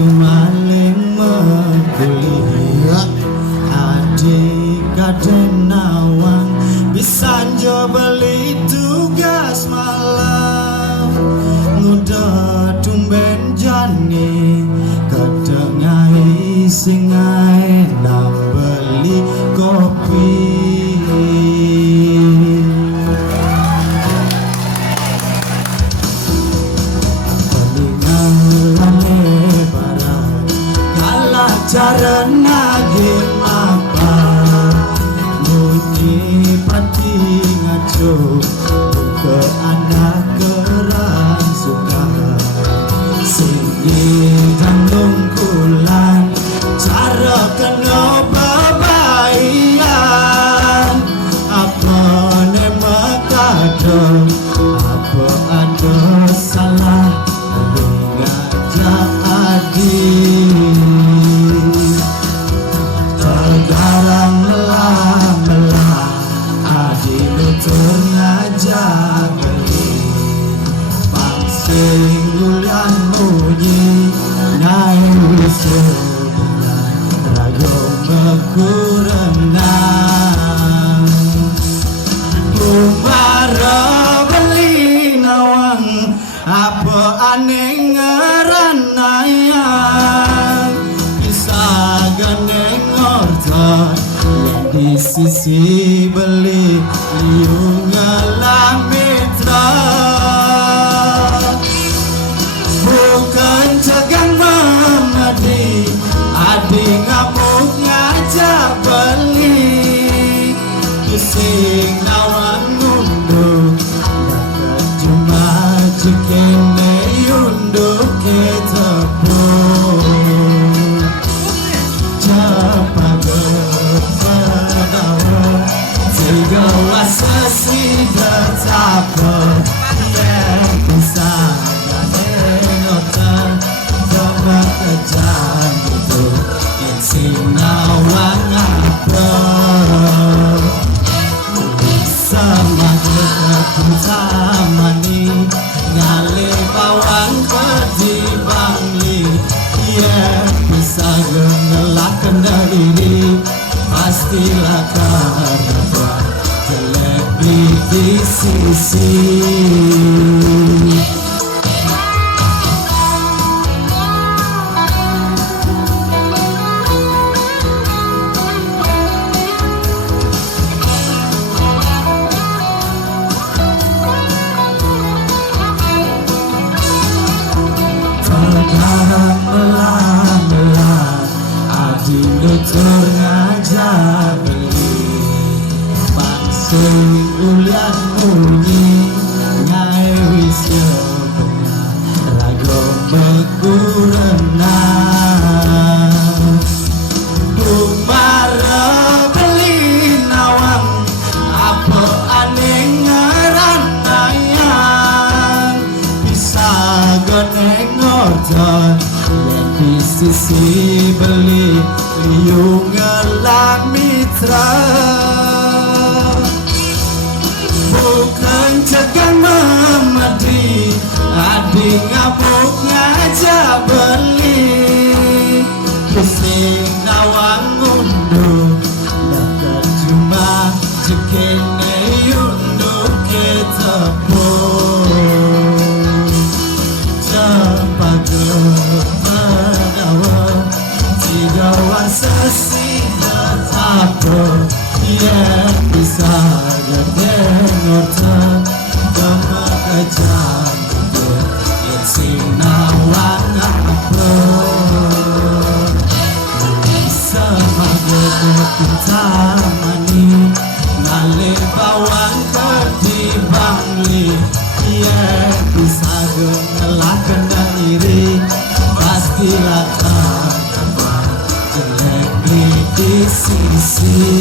jumaling mengkuliah adik kadang nawang bisa beli tugas malam ngudah tumben jani kedengai singai nam beli kopi. Cara nagih apa bunyi pati ngaco ke anak kerang suka sini tanggung kulan cara kena bebayan apa nema kado apa ada salah ngajak adik garang melah adik nutur ngajak beli pangsing ulian munyi naik sebulan rayo mekurenang bumara beli nawang apa aneh ngeranayang bisa ganeng di sisi beli liung alam mitra bukan cegang memadi adik ngamuk ngajak beli pusing nawang ngunduk dapat cuma cikene yunduk ketepung cepat gawa sesida tapa yang bisa ganeng otak coba kejam itu yang sinawang apa sama dekatun tamani ngalih bawang pergi bangli yang bisa ngelak kendali pastilah karena jelek di sisi tergarang melah adik nutur ngajak beli pangsing ulian munyi ngai wis benar rago mekurenang bumara beli nawang apa aneh ngeranayang bisa goneng orton di sisi beli liung ngelang mitra bukan cegang memedi adik ngamuk ngajak beli pusing nawang ngunduk dapat cuma cikene yunduk ketepung cepat gawa sesida tapa yang bisa ganeng otak coba kejam yang sinawang apa sama dekatun tamani ngalih bawang kerdi bangli yang bisa ngelak kena iri pastilah jelek di sisi